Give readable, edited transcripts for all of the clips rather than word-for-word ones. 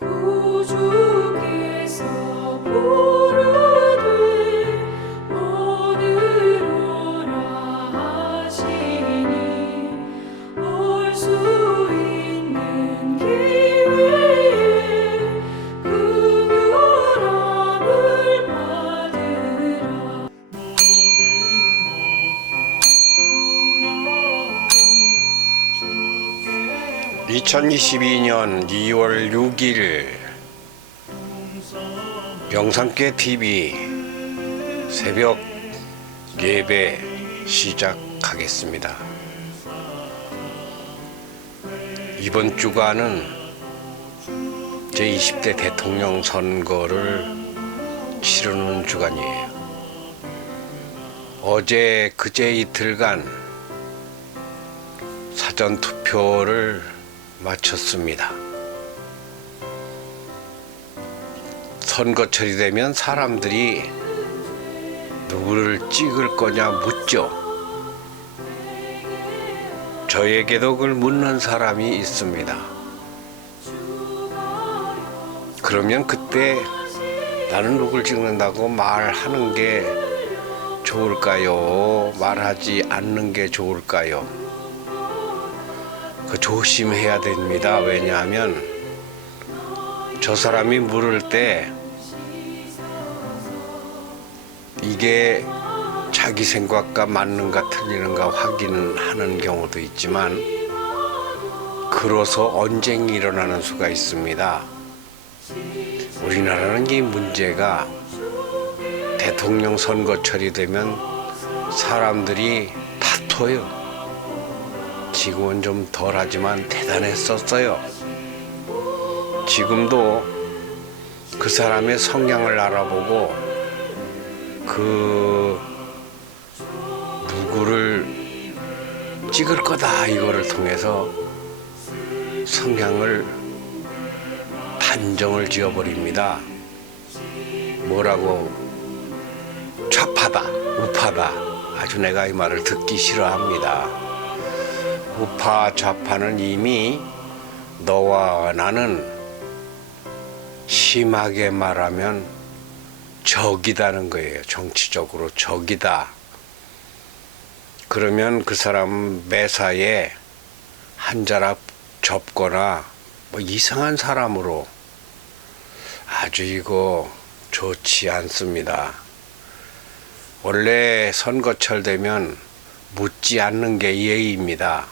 구주께서 부르되 오늘 오라 하시니 올 수 있는 기회에 긍휼함을 받으라. 2022년 2월 6일 영상계 TV 새벽 예배 시작하겠습니다. 이번 주간은 제20대 대통령 선거를 치르는 주간이에요. 어제 그제 이틀간 사전 투표를 마쳤습니다. 선거철이 되면 사람들이 누구를 찍을 거냐 묻죠. 저에게도 그걸 묻는 사람이 있습니다. 그러면 그때 나는 누굴 찍는다고 말하는 게 좋을까요? 말하지 않는 게 좋을까요? 조심해야 됩니다. 왜냐하면 저 사람이 물을 때 이게 자기 생각과 맞는가 틀리는가 확인하는 경우도 있지만 그로서 언쟁이 일어나는 수가 있습니다. 우리나라는 이 문제가 대통령 선거철이 되면 사람들이 다퉈요. 지금은 좀 덜하지만 대단했었어요. 지금도 그 사람의 성향을 알아보고 그 누구를 찍을 거다 이거를 통해서 성향을 단정을 지어버립니다. 뭐라고 좌파다 우파다 아주 내가 이 말을 듣기 싫어합니다. 우파 좌파는 이미 너와 나는 심하게 말하면 적이다는 거예요. 정치적으로 적이다. 그러면 그 사람 매사에 한 자락 접거나 뭐 이상한 사람으로 아주 이거 좋지 않습니다. 원래 선거철 되면 묻지 않는 게 예의입니다.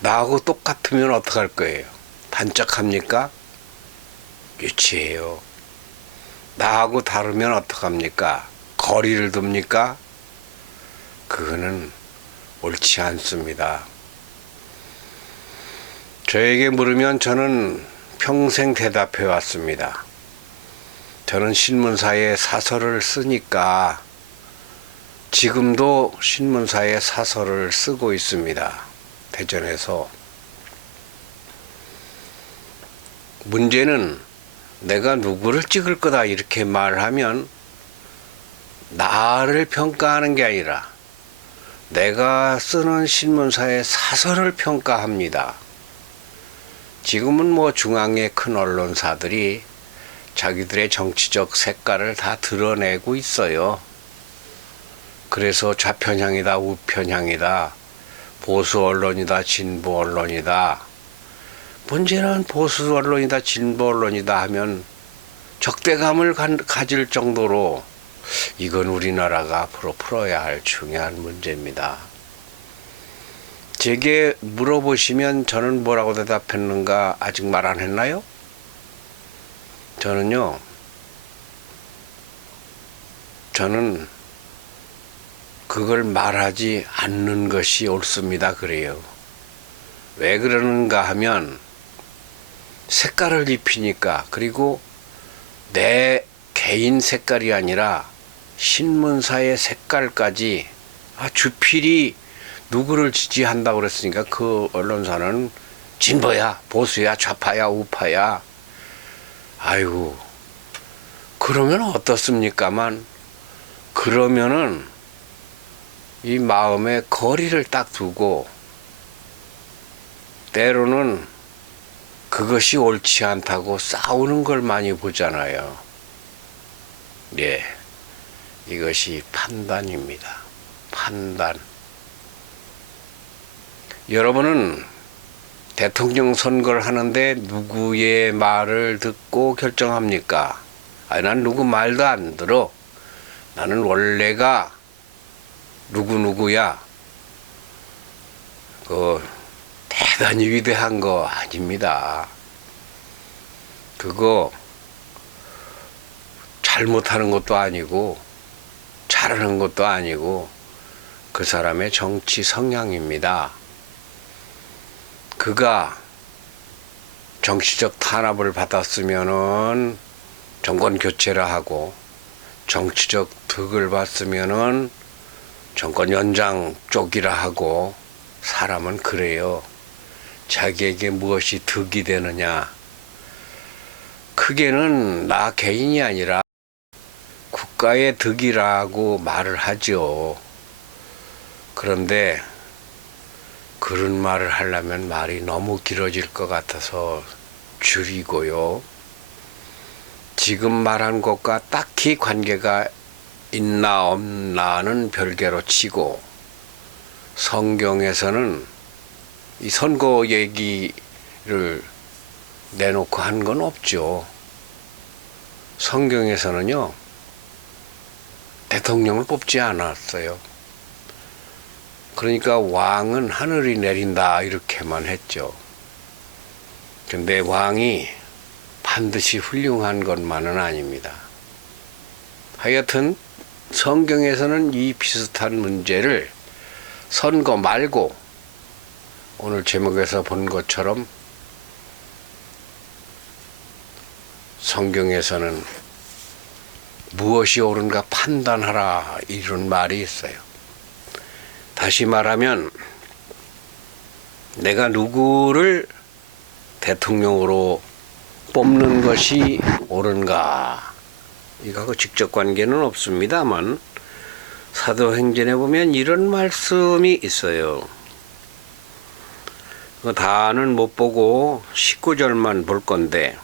나하고 똑같으면 어떡할 거예요? 반짝합니까? 유치해요. 나하고 다르면 어떡합니까? 거리를 둡니까? 그거는 옳지 않습니다. 저에게 물으면 저는 평생 대답해 왔습니다. 저는 신문사에 사설을 쓰니까 지금도 신문사에 사설을 쓰고 있습니다. 대전에서. 문제는 내가 누구를 찍을 거다 이렇게 말하면 나를 평가하는 게 아니라 내가 쓰는 신문사의 사설을 평가합니다. 지금은 뭐 중앙의 큰 언론사들이 자기들의 정치적 색깔을 다 드러내고 있어요. 그래서 좌편향이다 우편향이다 보수 언론이다 진보 언론이다. 문제는 보수 언론이다 진보 언론이다 하면 적대감을 가질 정도로 이건 우리나라가 앞으로 풀어야 할 중요한 문제입니다. 제게 물어보시면 저는 뭐라고 대답했는가 아직 말 안 했나요? 저는 그걸 말하지 않는 것이 옳습니다. 그래요. 왜 그러는가 하면 색깔을 입히니까. 그리고 내 개인 색깔이 아니라 신문사의 색깔까지 주필이 누구를 지지한다고 그랬으니까 그 언론사는 진보야 보수야 좌파야 우파야. 아이고 그러면 어떻습니까만 그러면은 이 마음에 거리를 딱 두고 때로는 그것이 옳지 않다고 싸우는 걸 많이 보잖아요. 예, 이것이 판단입니다. 판단. 여러분은 대통령 선거를 하는데 누구의 말을 듣고 결정합니까? 아니, 난 누구 말도 안 들어. 나는 원래가 누구누구야. 대단히 위대한 거 아닙니다. 그거 잘못하는 것도 아니고 잘하는 것도 아니고 그 사람의 정치 성향입니다. 그가 정치적 탄압을 받았으면은 정권 교체를 하고 정치적 득을 받으면은 정권 연장 쪽이라 하고 사람은 그래요. 자기에게 무엇이 득이 되느냐. 크게는 나 개인이 아니라 국가의 득이라고 말을 하죠. 그런데 그런 말을 하려면 말이 너무 길어질 것 같아서 줄이고요. 지금 말한 것과 딱히 관계가 있나 없나는 별개로 치고 성경에서는 이 선거 얘기를 내놓고 한 건 없죠. 성경에서는요, 대통령을 뽑지 않았어요. 그러니까 왕은 하늘이 내린다 이렇게만 했죠. 근데 왕이 반드시 훌륭한 것만은 아닙니다. 하여튼 성경에서는 이 비슷한 문제를 선거 말고 오늘 제목에서 본 것처럼 성경에서는 무엇이 옳은가 판단하라 이런 말이 있어요. 다시 말하면 내가 누구를 대통령으로 뽑는 것이 옳은가, 이거하고 직접 관계는 없습니다만 사도행전에 보면 이런 말씀이 있어요. 다는 못 보고 19절만 볼 건데,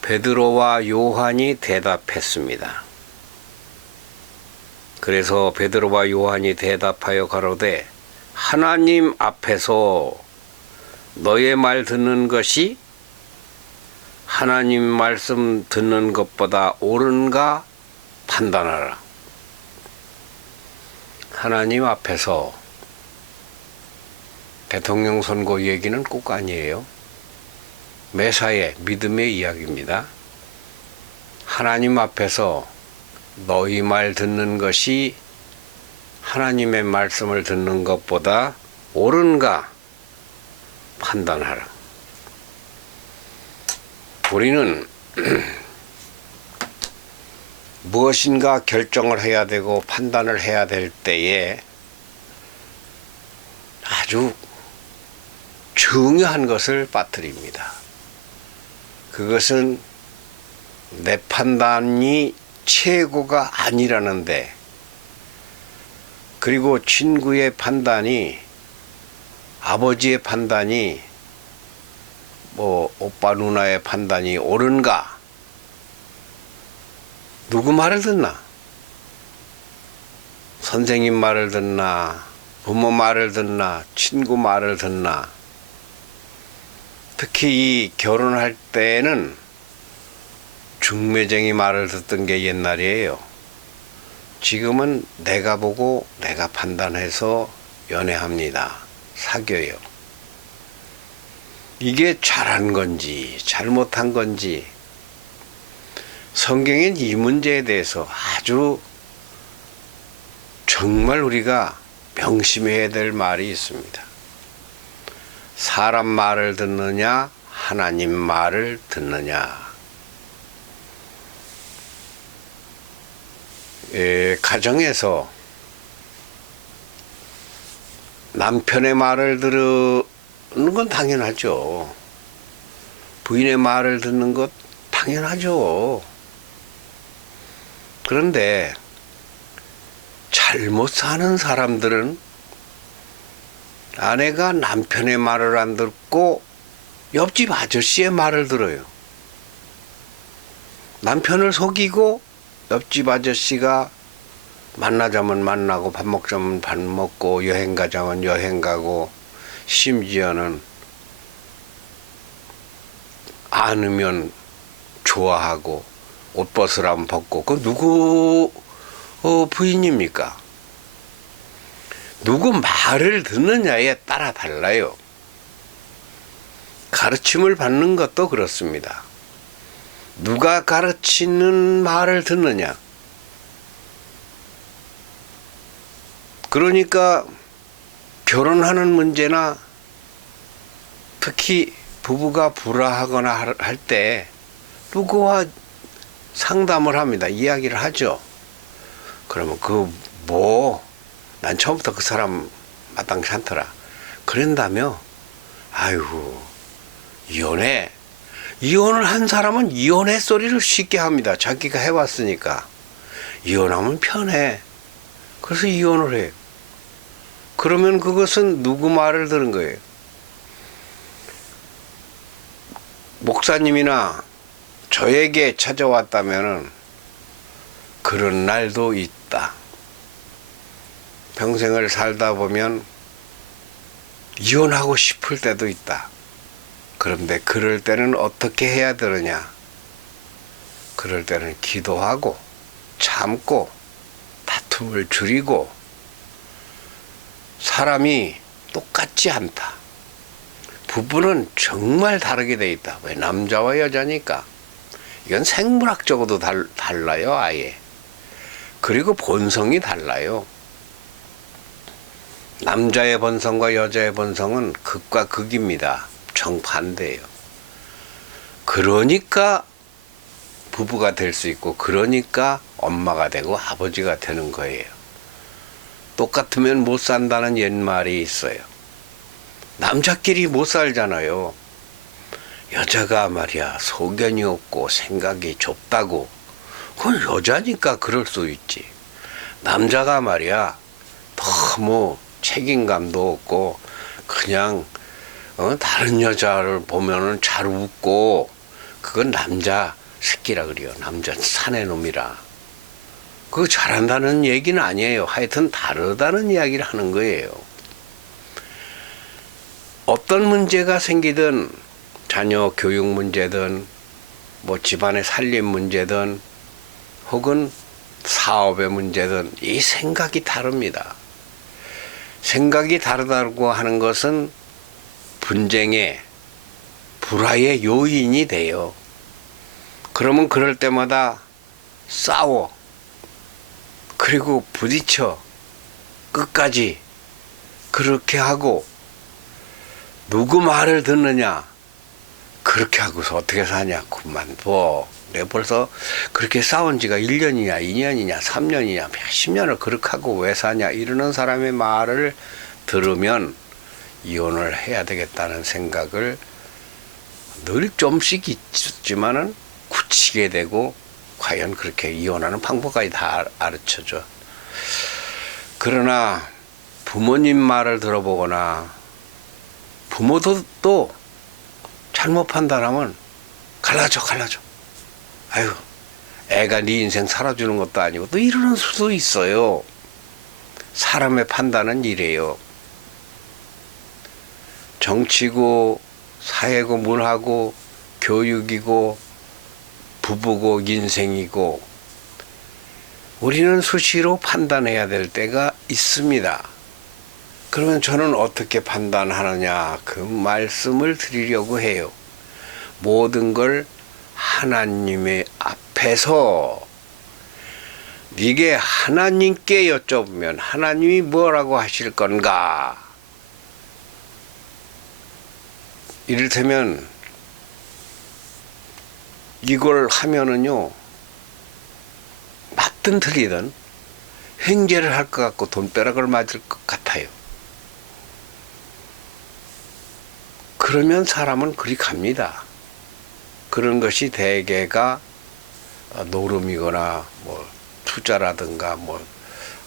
베드로와 요한이 대답했습니다. 그래서 베드로와 요한이 대답하여 가로되 하나님 앞에서 너의 말 듣는 것이 하나님 말씀 듣는 것보다 옳은가 판단하라. 하나님 앞에서 대통령 선거 얘기는 꼭 아니에요. 매사에 믿음의 이야기입니다. 하나님 앞에서 너희 말 듣는 것이 하나님의 말씀을 듣는 것보다 옳은가 판단하라. 우리는 무엇인가 결정을 해야 되고 판단을 해야 될 때에 아주 중요한 것을 빠뜨립니다. 그것은 내 판단이 최고가 아니라는데, 그리고 친구의 판단이, 아버지의 판단이, 오빠 누나의 판단이 옳은가? 누구 말을 듣나? 선생님 말을 듣나? 부모 말을 듣나? 친구 말을 듣나? 특히 이 결혼할 때는 중매쟁이 말을 듣던 게 옛날이에요. 지금은 내가 보고 내가 판단해서 연애합니다. 사귀어요. 이게 잘한 건지 잘못한 건지 성경엔 이 문제에 대해서 아주 정말 우리가 명심해야 될 말이 있습니다. 사람 말을 듣느냐, 하나님 말을 듣느냐. 가정에서 남편의 말을 들으는 건 당연하죠. 부인의 말을 듣는 것 당연하죠. 그런데 잘못 사는 사람들은 아내가 남편의 말을 안 듣고 옆집 아저씨의 말을 들어요. 남편을 속이고 옆집 아저씨가 만나자면 만나고 밥 먹자면 밥 먹고 여행 가자면 여행 가고 심지어는 안으면 좋아하고 옷 벗으라면 벗고 그 누구 부인입니까? 누구 말을 듣느냐에 따라 달라요. 가르침을 받는 것도 그렇습니다. 누가 가르치는 말을 듣느냐. 그러니까 결혼하는 문제나 특히 부부가 불화하거나 할 때 누구와 상담을 합니다. 이야기를 하죠. 그러면 난 처음부터 그 사람 마땅치 않더라. 그런다며 아이고 이혼해. 이혼을 한 사람은 이혼해 소리를 쉽게 합니다. 자기가 해왔으니까. 이혼하면 편해. 그래서 이혼을 해요. 그러면 그것은 누구 말을 들은 거예요? 목사님이나 저에게 찾아왔다면은 그런 날도 있다. 평생을 살다 보면 이혼하고 싶을 때도 있다. 그런데 그럴 때는 어떻게 해야 되느냐? 그럴 때는 기도하고 참고 다툼을 줄이고 사람이 똑같지 않다. 부부는 정말 다르게 돼 있다. 왜? 남자와 여자니까. 이건 생물학적으로도 달라요, 아예. 그리고 본성이 달라요. 남자의 본성과 여자의 본성은 극과 극입니다. 정반대예요. 그러니까 부부가 될 수 있고 그러니까 엄마가 되고 아버지가 되는 거예요. 똑같으면 못 산다는 옛말이 있어요. 남자끼리 못 살잖아요. 여자가 말이야 소견이 없고 생각이 좁다고. 그건 여자니까 그럴 수 있지. 남자가 말이야 너무 책임감도 없고 그냥 다른 여자를 보면은 잘 웃고 그건 남자 새끼라 그래요. 남자 사내 놈이라. 그거 잘한다는 얘기는 아니에요. 하여튼 다르다는 이야기를 하는 거예요. 어떤 문제가 생기든 자녀 교육 문제든 뭐 집안의 살림 문제든 혹은 사업의 문제든 이 생각이 다릅니다. 생각이 다르다고 하는 것은 분쟁의 불화의 요인이 돼요. 그러면 그럴 때마다 싸워. 그리고 부딪혀. 끝까지 그렇게 하고 누구 말을 듣느냐. 그렇게 하고서 어떻게 사냐. 그만 내가 벌써 그렇게 싸운 지가 1년이냐 2년이냐 3년이냐 몇십 년을 그렇게 하고 왜 사냐 이러는 사람의 말을 들으면 이혼을 해야 되겠다는 생각을 늘 좀씩 있지만은 굳히게 되고 과연 그렇게 이혼하는 방법까지 다 가르쳐줘. 그러나 부모님 말을 들어보거나 부모도 또 잘못 판단하면 갈라져. 아유, 애가 네 인생 살아주는 것도 아니고 또 이러는 수도 있어요. 사람의 판단은 이래요. 정치고 사회고 문화고 교육이고 부부고 인생이고 우리는 수시로 판단해야 될 때가 있습니다. 그러면 저는 어떻게 판단하느냐 그 말씀을 드리려고 해요. 모든 걸 하나님의 앞에서 이게 하나님께 여쭤보면 하나님이 뭐라고 하실 건가? 이를테면 이걸 하면은요 맞든 틀리든 횡재를 할 것 같고 돈벼락을 맞을 것 같아요. 그러면 사람은 그리 갑니다. 그런 것이 대개가 노름이거나 뭐 투자라든가 뭐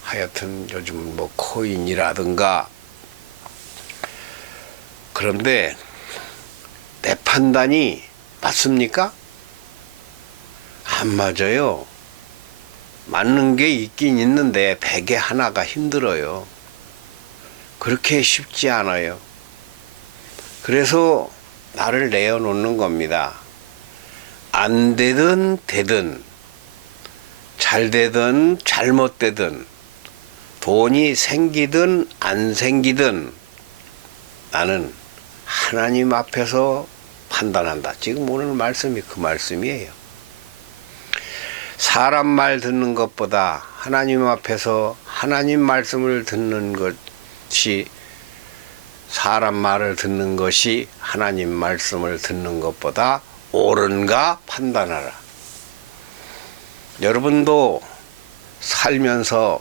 하여튼 요즘 뭐 코인이라든가. 그런데 내 판단이 맞습니까? 안 맞아요. 맞는 게 있긴 있는데 100에 하나가 힘들어요. 그렇게 쉽지 않아요. 그래서 나를 내어놓는 겁니다. 안 되든 되든, 잘 되든 잘못되든, 돈이 생기든 안 생기든 나는 하나님 앞에서 판단한다. 지금 오늘 말씀이 그 말씀이에요. 사람 말 듣는 것보다 하나님 앞에서 하나님 말씀을 듣는 것이, 사람 말을 듣는 것이 하나님 말씀을 듣는 것보다 옳은가 판단하라. 여러분도 살면서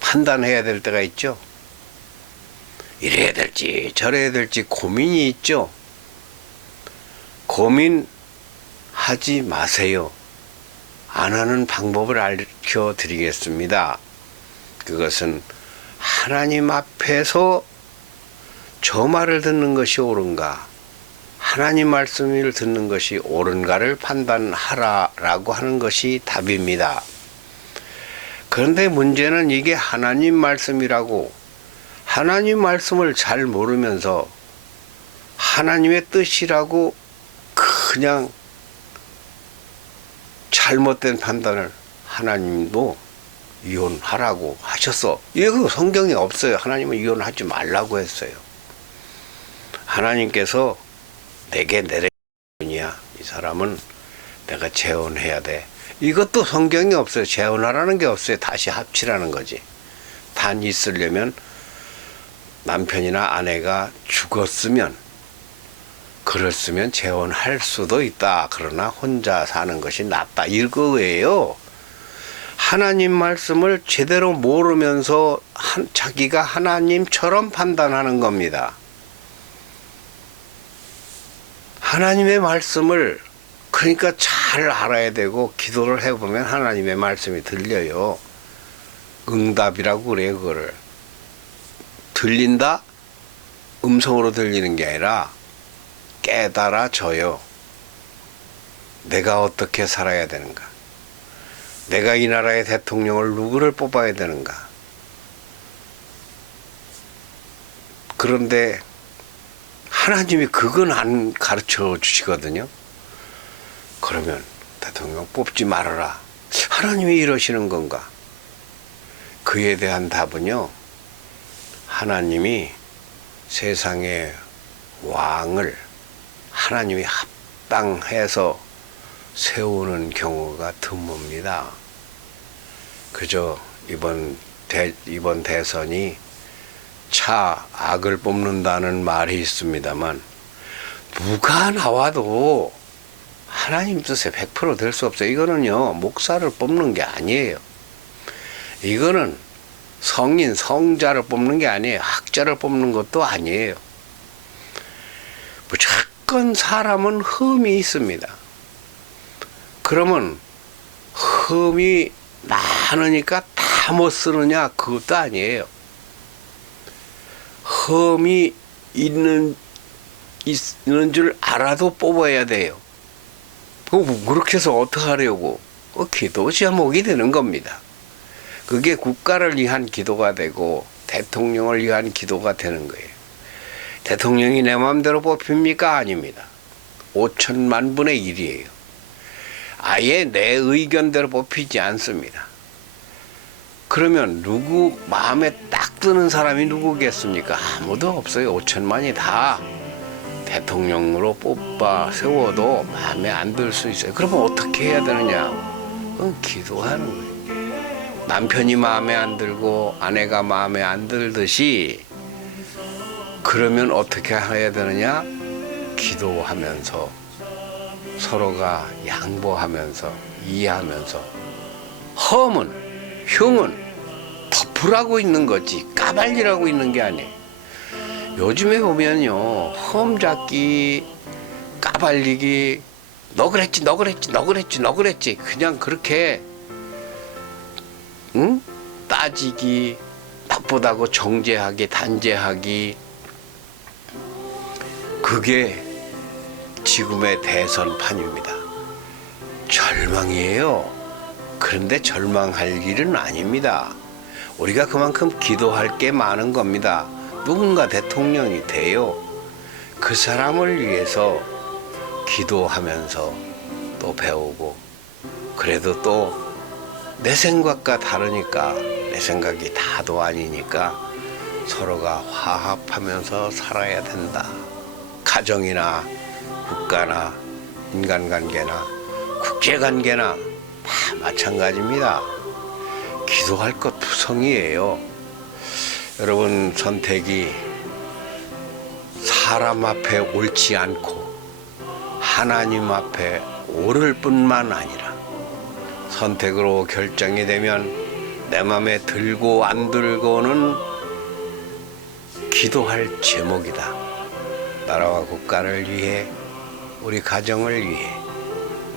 판단해야 될 때가 있죠. 이래야 될지 저래야 될지 고민이 있죠. 고민하지 마세요. 안 하는 방법을 알려 드리겠습니다. 그것은 하나님 앞에서 저 말을 듣는 것이 옳은가, 하나님 말씀을 듣는 것이 옳은가를 판단하라라고 하는 것이 답입니다. 그런데 문제는 이게 하나님 말씀이라고, 하나님 말씀을 잘 모르면서 하나님의 뜻이라고 그냥 잘못된 판단을, 하나님도 이혼하라고 하셨어. 이거 성경에 없어요. 하나님은 이혼하지 말라고 했어요. 하나님께서 내게 내려이야, 이 사람은 내가 재혼해야 돼. 이것도 성경에 없어요. 재혼하라는 게 없어요. 다시 합치라는 거지. 단 있으려면 남편이나 아내가 죽었으면, 그랬으면 재혼할 수도 있다. 그러나 혼자 사는 것이 낫다. 이거예요. 하나님 말씀을 제대로 모르면서 자기가 하나님처럼 판단하는 겁니다. 하나님의 말씀을 그러니까 잘 알아야 되고, 기도를 해보면 하나님의 말씀이 들려요. 응답이라고 그래요. 그거를 들린다? 음성으로 들리는 게 아니라 깨달아져요. 내가 어떻게 살아야 되는가, 내가 이 나라의 대통령을 누구를 뽑아야 되는가. 그런데 하나님이 그건 안 가르쳐 주시거든요. 그러면 대통령 뽑지 말아라. 하나님이 이러시는 건가? 그에 대한 답은요, 하나님이 세상의 왕을 하나님이 합당해서 세우는 경우가 드뭅니다. 그저 이번 대선이 차 악을 뽑는다는 말이 있습니다만, 누가 나와도 하나님 뜻에 100% 될 수 없어요. 이거는요, 목사를 뽑는 게 아니에요. 이거는 성인, 성자를 뽑는 게 아니에요. 학자를 뽑는 것도 아니에요. 무조건 사람은 흠이 있습니다. 그러면 흠이 많으니까 다 못 쓰느냐? 그것도 아니에요. 흠이 있는 줄 알아도 뽑아야 돼요. 그렇게 해서 어떻게 하려고? 기도 제목이 되는 겁니다. 그게 국가를 위한 기도가 되고 대통령을 위한 기도가 되는 거예요. 대통령이 내 마음대로 뽑힙니까? 아닙니다. 5천만 분의 1이에요. 아예 내 의견대로 뽑히지 않습니다. 그러면 누구 마음에 딱 드는 사람이 누구겠습니까? 아무도 없어요. 5천만이 다 대통령으로 뽑아 세워도 마음에 안 들 수 있어요. 그러면 어떻게 해야 되느냐? 그건 기도하는 거예요. 남편이 마음에 안 들고 아내가 마음에 안 들듯이, 그러면 어떻게 해야 되느냐? 기도하면서 서로가 양보하면서 이해하면서, 흠은 흉은 덮으라고 있는 거지 까발리라고 있는 게 아니에요. 요즘에 보면요, 흠 잡기, 까발리기, 너 그랬지 너 그랬지 너 그랬지 너 그랬지, 그냥 그렇게 따지기, 나쁘다고 정죄하기, 단죄하기, 그게 지금의 대선판입니다. 절망이에요. 그런데 절망할 일은 아닙니다. 우리가 그만큼 기도할 게 많은 겁니다. 누군가 대통령이 돼요. 그 사람을 위해서 기도하면서 또 배우고, 그래도 또 내 생각과 다르니까, 내 생각이 다도 아니니까 서로가 화합하면서 살아야 된다. 가정이나 국가나 인간관계나 국제관계나 다 마찬가지입니다. 기도할 것 투성이에요. 여러분, 선택이 사람 앞에 옳지 않고 하나님 앞에 옳을 뿐만 아니라 선택으로 결정이 되면 내 맘에 들고 안 들고는 기도할 제목이다. 나라와 국가를 위해, 우리 가정을 위해,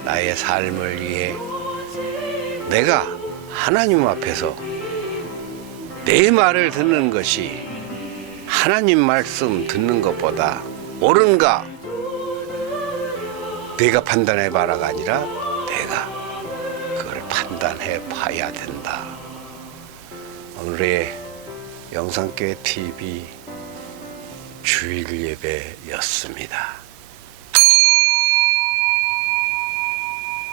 나의 삶을 위해 내가 하나님 앞에서 내 말을 듣는 것이 하나님 말씀 듣는 것보다 옳은가? 내가 판단해 봐라가 아니라 내가 그걸 판단해 봐야 된다. 오늘의 영상교회 TV 주일 예배였습니다.